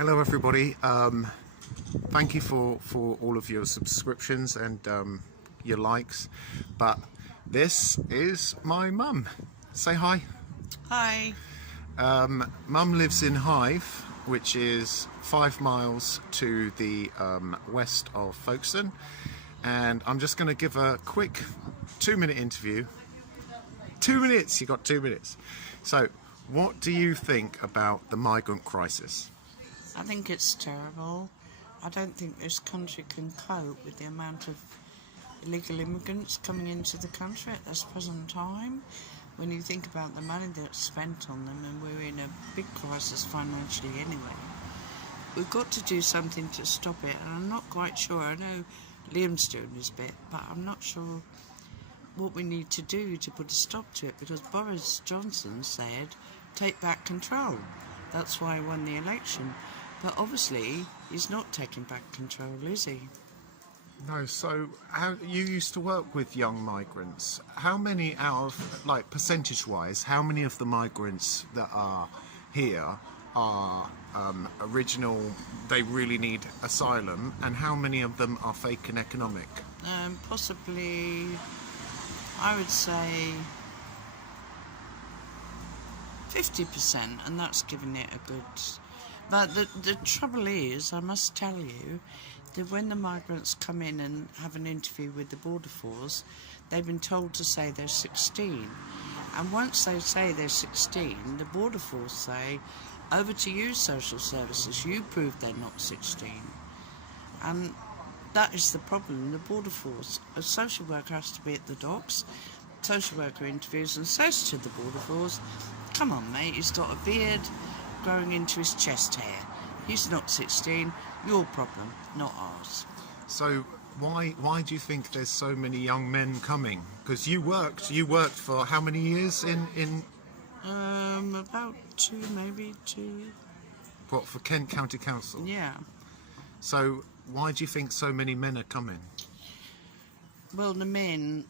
Hello everybody, thank you for all of your subscriptions and your likes, but this is my mum. Say hi. Hi. Mum lives in Hythe, which is 5 miles to the west of Folkestone, and I'm just going to give a quick 2-minute interview. 2 minutes, you got 2 minutes. So what do you think about the migrant crisis? I think it's terrible. I don't think this country can cope with the amount of illegal immigrants coming into the country at this present time. When you think about the money that's spent on them, and we're in a big crisis financially anyway, we've got to do something to stop it, and I'm not quite sure. I know Liam's doing his bit, but I'm not sure what we need to do to put a stop to it, because Boris Johnson said take back control. That's why he won the election. But obviously he's not taking back control, is he? No. So you used to work with young migrants. How many out of, like, percentage-wise, how many of the migrants that are here are original, they really need asylum, and how many of them are fake and economic? Possibly, I would say 50%, and that's giving it a good... But the trouble is, I must tell you, that when the migrants come in and have an interview with the Border Force, they've been told to say they're 16. And once they say they're 16, the Border Force say, over to you, social services, you prove they're not 16. And that is the problem. The Border Force, a social worker has to be at the docks, social worker interviews and says to the Border Force, come on mate, he's got a beard growing into his chest hair. He's not 16. Your problem, not ours. So why do you think there's so many young men coming? Because you worked for how many years in About maybe two. What, for Kent County Council? Yeah. So why do you think so many men are coming? Well, the men,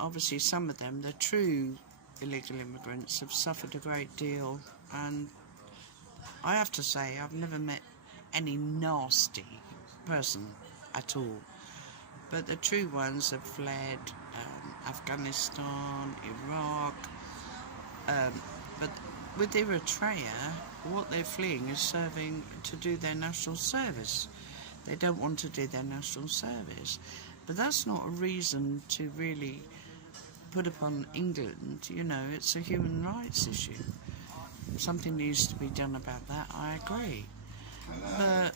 obviously some of them, the true illegal immigrants, have suffered a great deal, and I have to say I've never met any nasty person at all, but the true ones have fled Afghanistan, Iraq, but with Eritrea, what they're fleeing is serving to do their national service. They don't want to do their national service, but that's not a reason to really put upon England. You know, it's a human rights issue. Something needs to be done about that, I agree. But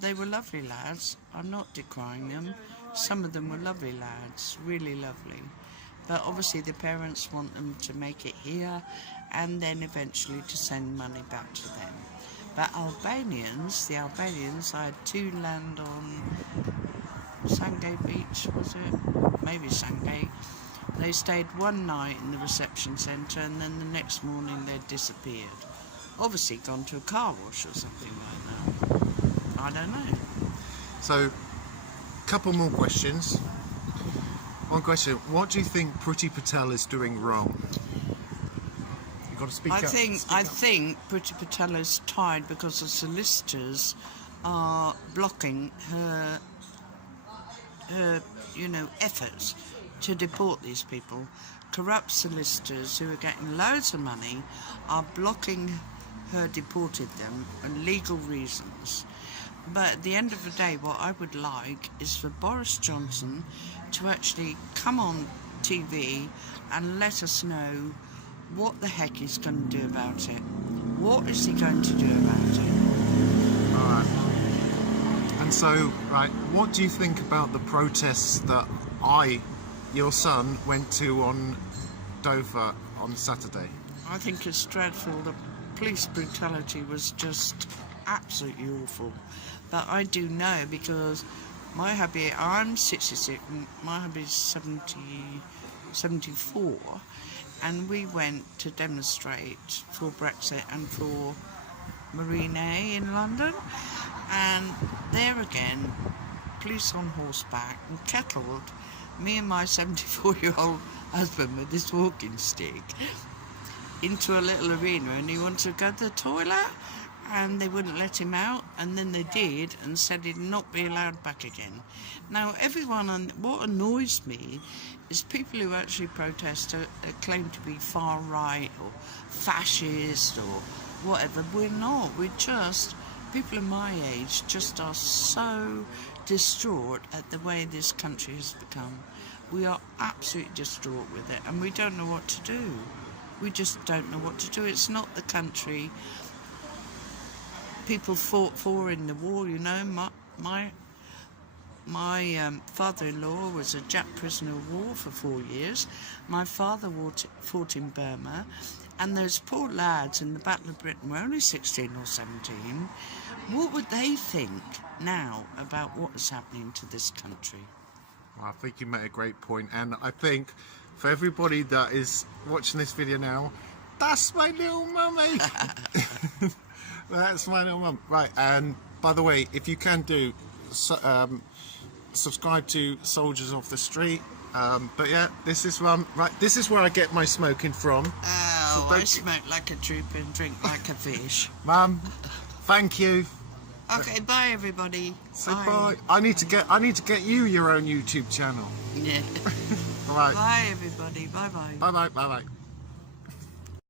they were lovely lads. I'm not decrying them. Some of them were lovely lads, really lovely. But obviously the parents want them to make it here and then eventually to send money back to them. But the Albanians, I had two land on Sandgate Beach, was it? Maybe Sandgate. They stayed one night in the reception centre, and then the next morning they'd disappeared. Obviously gone to a car wash or something like that. I don't know. So, couple more questions. One question: what do you think Priti Patel is doing wrong? You've got to speak up. I think Priti Patel is tied because the solicitors are blocking her efforts to deport these people. Corrupt solicitors who are getting loads of money are blocking her deporting them for legal reasons. But at the end of the day, what I would like is for Boris Johnson to actually come on TV and let us know what the heck he's going to do about it. What is he going to do about it? Alright. And so, right, what do you think about the protests that your son, went to on Dover on Saturday? I think it's dreadful. The police brutality was just absolutely awful. But I do know, because my hubby, I'm 66, my hubby's 74, and we went to demonstrate for Brexit and for Marine A in London, and there again, police on horseback and kettled me and my 74-year-old husband with this walking stick into a little arena, and he wanted to go to the toilet, and they wouldn't let him out, and then they did and said he'd not be allowed back again. Now everyone, what annoys me is people who actually protest are claim to be far right or fascist or whatever. We're not. We're just people of my age just are so distraught at the way this country has become. We are absolutely distraught with it, and we don't know what to do. We just don't know what to do. It's not the country people fought for in the war, you know. My father-in-law was a Jap prisoner of war for 4 years. My father fought in Burma, and those poor lads in the Battle of Britain were only 16 or 17. What would they think now about what is happening to this country? Well, I think you made a great point, and I think for everybody that is watching this video now, that's my little mummy. That's my little mum. Right, and by the way, if you can do, subscribe to Soldiers Off the Street. But yeah, this is this is where I get my smoking from. Oh, so I smoke like a trooper and drink like a fish. Mum, thank you. Okay, bye everybody. Say bye. I need to get you your own YouTube channel. Yeah. All right. Bye everybody. Bye bye. Bye bye. Bye bye.